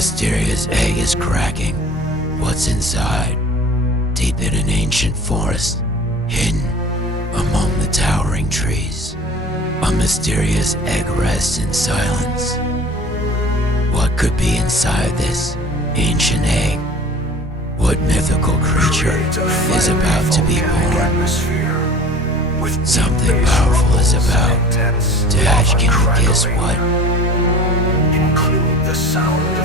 mysterious egg is cracking. What's inside? Deep in an ancient forest, hidden among the towering trees, a mysterious egg rests in silence. What could be inside this ancient egg? What mythical creature is about to be born? Something powerful is about to hatch. Can you guess what? Include the sound